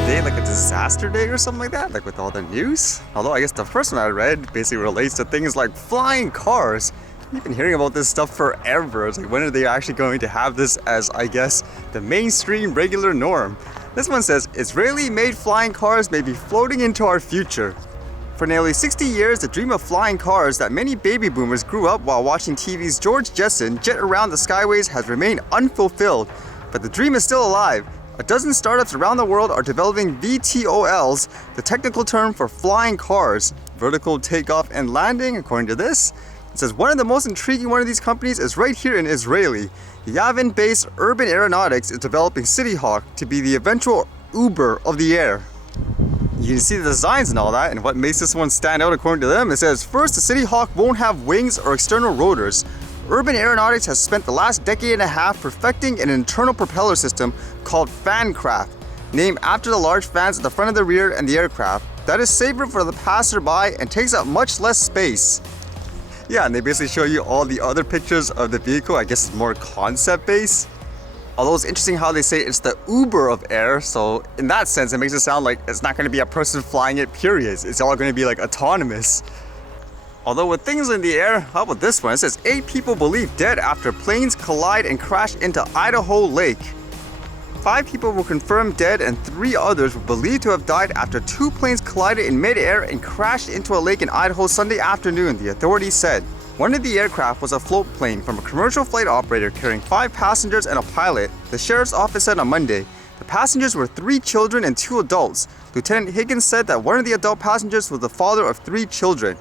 today like a disaster day or something like that, like with all the news? Although I guess the first one I read basically relates to things like flying cars. We've been hearing about this stuff forever. It's like, when are they actually going to have this as, I guess, the mainstream regular norm? This one says, Israeli-made flying cars may be floating into our future. For nearly 60 years, the dream of flying cars that many baby boomers grew up while watching TV's George Jetson jet around the skyways has remained unfulfilled. But the dream is still alive. A dozen startups around the world are developing VTOLs, the technical term for flying cars, vertical takeoff and landing, according to this. It says one of the most intriguing one of these companies is right here in Israeli. Yavin-based Urban Aeronautics is developing City Hawk to be the eventual Uber of the air. You can see the designs and all that, and what makes this one stand out according to them, it says, first, the City Hawk won't have wings or external rotors. Urban Aeronautics has spent the last decade and a half perfecting an internal propeller system called Fancraft, named after the large fans at the front of the rear and the aircraft, that is safer for the passerby and takes up much less space. Yeah, and they basically show you all the other pictures of the vehicle. I guess it's more concept based. Although it's interesting how they say it's the Uber of air, so in that sense it makes it sound like it's not going to be a person flying it, period. It's all going to be like autonomous. Although with things in the air, how about this one? It says 8 people believed dead after planes collide and crash into Idaho Lake. 5 people were confirmed dead and 3 others were believed to have died after 2 planes collided in mid-air and crashed into a lake in Idaho Sunday afternoon, the authorities said. One of the aircraft was a floatplane from a commercial flight operator carrying 5 passengers and a pilot, the sheriff's office said on Monday. The passengers were 3 children and 2 adults. Lieutenant Higgins said that one of the adult passengers was the father of 3 children.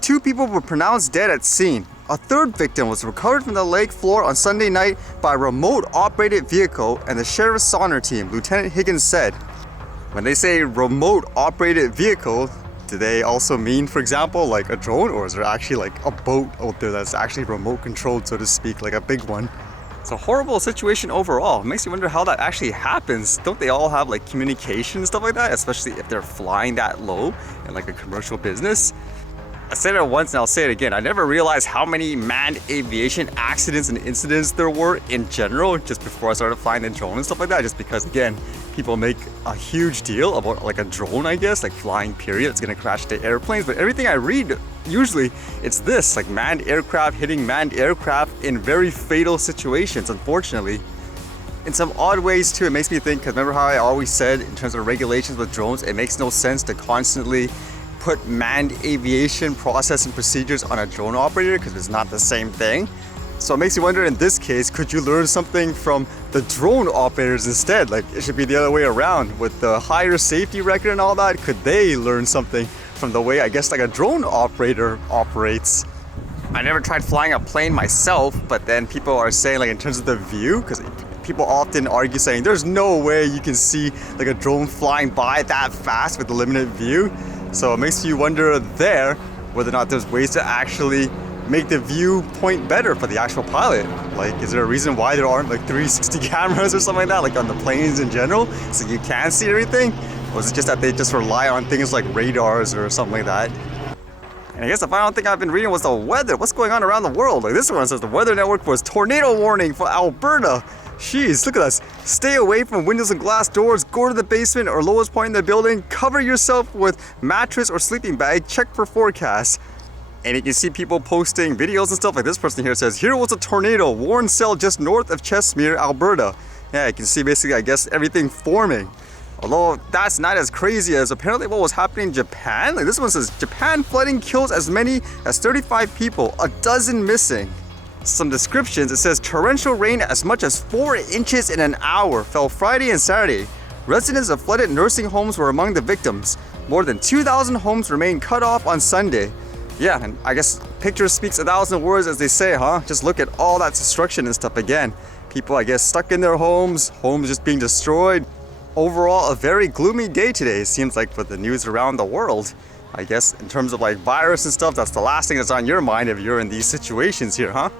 2 people were pronounced dead at scene. A 3rd victim was recovered from the lake floor on Sunday night by a remote-operated vehicle and the sheriff's sonar team, Lieutenant Higgins said. When they say remote-operated vehicle, do they also mean, for example, like a drone, or is there actually like a boat out there that's actually remote-controlled, so to speak, like a big one? It's a horrible situation overall. It makes you wonder how that actually happens. Don't they all have like communication and stuff like that, especially if they're flying that low in like a commercial business? I said it once and I'll say it again. I never realized how many manned aviation accidents and incidents there were in general just before I started flying the drone and stuff like that. Just because, again, people make a huge deal about like a drone, I guess, like flying period. It's gonna crash into airplanes. But everything I read, usually it's this, like manned aircraft hitting manned aircraft in very fatal situations, unfortunately. In some odd ways too, it makes me think, because remember how I always said in terms of regulations with drones, it makes no sense to constantly put manned aviation process and procedures on a drone operator because it's not the same thing. So it makes you wonder, in this case, could you learn something from the drone operators instead? Like, it should be the other way around. With the higher safety record and all that, could they learn something from the way, I guess, like a drone operator operates? I never tried flying a plane myself, but then people are saying, like, in terms of the view, because people often argue saying there's no way you can see like a drone flying by that fast with a limited view. So it makes you wonder there whether or not there's ways to actually make the viewpoint better for the actual pilot. Like, is there a reason why there aren't like 360 cameras or something like that, like on the planes in general, so you can see everything? Or is it just that they just rely on things like radars or something like that? And I guess the final thing I've been reading was the weather. What's going on around the world? Like, this one says the Weather Network was tornado warning for Alberta. Jeez, look at us. Stay away from windows and glass doors, go to the basement or lowest point in the building, cover yourself with mattress or sleeping bag, check for forecasts. And you can see people posting videos and stuff. Like this person here says, here was a tornado, warn cell just north of Chestermere, Alberta. Yeah, you can see basically, I guess, everything forming. Although that's not as crazy as apparently what was happening in Japan. Like this one says, Japan flooding kills as many as 35 people, a dozen missing. Some descriptions, it says torrential rain as much as 4 inches in an hour fell Friday and Saturday. Residents of flooded nursing homes were among the victims. More than 2,000 homes remained cut off on Sunday. Yeah, and I guess picture speaks 1,000 words, as they say, huh? Just look at all that destruction and stuff again. People, I guess, stuck in their homes just being destroyed. Overall, a very gloomy day today, it seems like, for the news around the world. I guess in terms of like virus and stuff, that's the last thing that's on your mind if you're in these situations here, huh?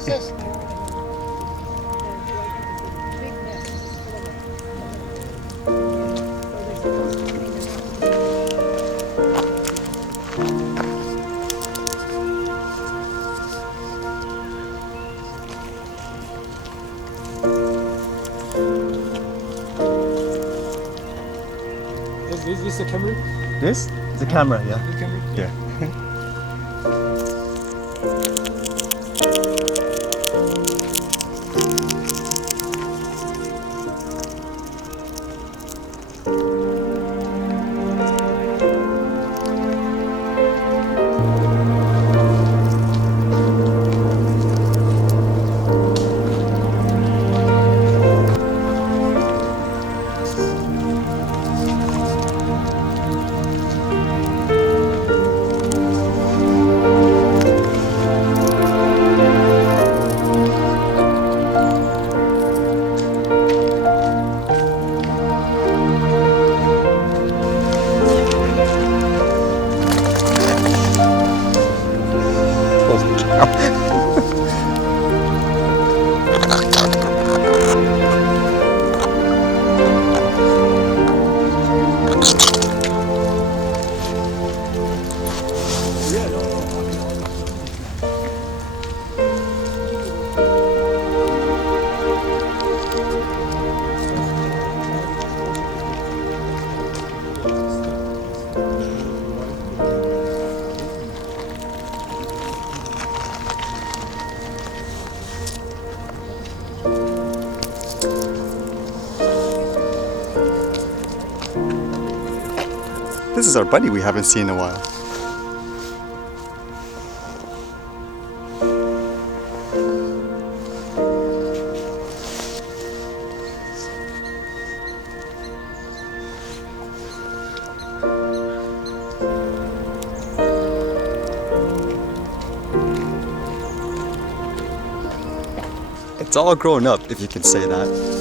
Jesus. Is this a camera? This is a camera, yeah. The camera? Yeah. This is our buddy we haven't seen in a while. It's all grown up, if you can say that.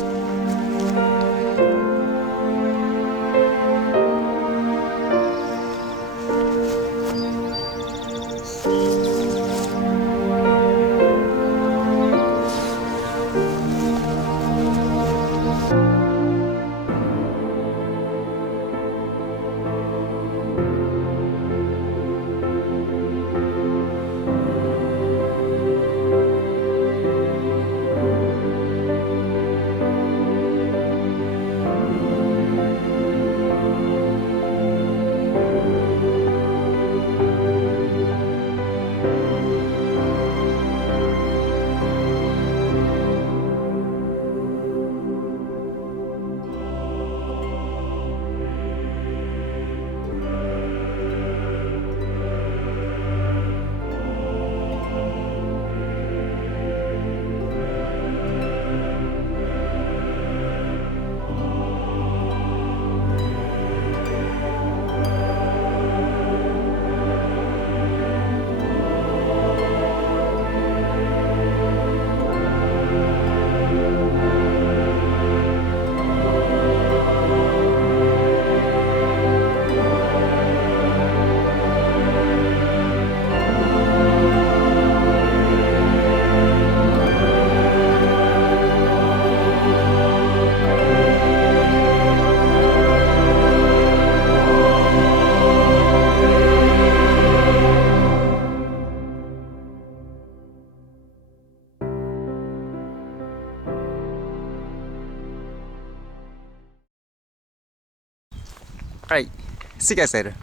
Alright, see you guys later.